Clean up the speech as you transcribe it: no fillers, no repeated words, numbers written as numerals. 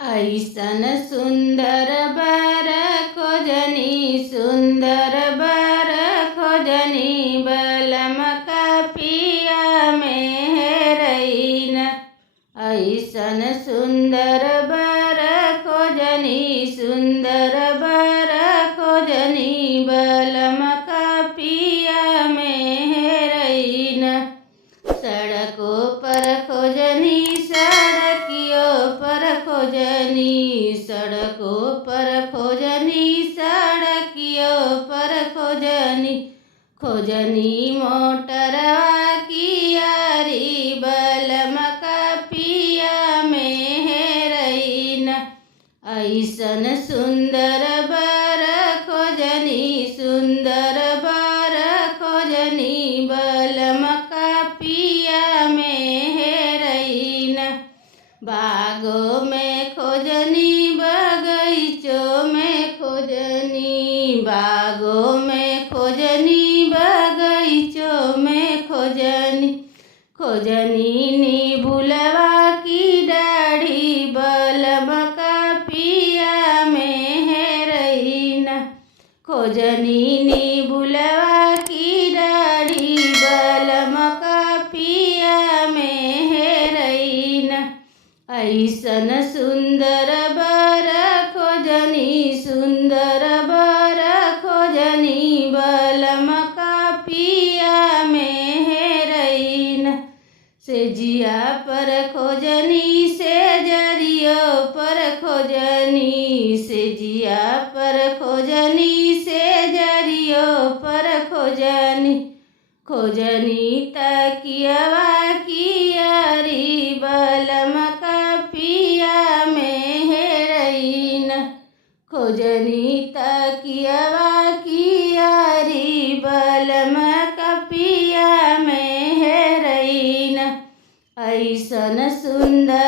ऐसन सुंदर बर खोजनी, सुंदर बर खोजनी, बलम का पिया में हेरईन। ऐसन सुंदर बर खोजनी, सुंदर बर खोजनी, बलम का पिया में हेरईन। सड़कों पर खोजनी, सड़कियों पर खोजनी, सड़कों पर खोजनी, सड़कियों पर खोजनी, खोजनी मोटरवा की यारी, बलम का पिया में हेरईन। ऐसन सुंदर बर खोजनी, सुंदर बर खोजनी, बलम का पिया में हेरईन। बागों में खोजनी, बगीचों में खोजनी, बागों में खोजनी, बगीचों में खोजनी, खोजनी नीबुलवा की डाढ़ी, बलम का पिया में हेरईन। खोजनी नीबुलवा की डाढ़ी, बलम का पिया में हेरईन। ऐसन सुंदर बर खोजनी, सुंदर बर खोजनी, बलम का पिया में हेरईन। सेजिया पर खोजनी, सेजरियों पर खोजनी, सेजिया पर खोजनी, सेजरियों पर खोजनी, खोजनी तकियवा की यारी, बलम का पिया में हेरईन। खोजनी तकियवा की यारी, बलम का पिया में हेरईन। ऐसन सुंदर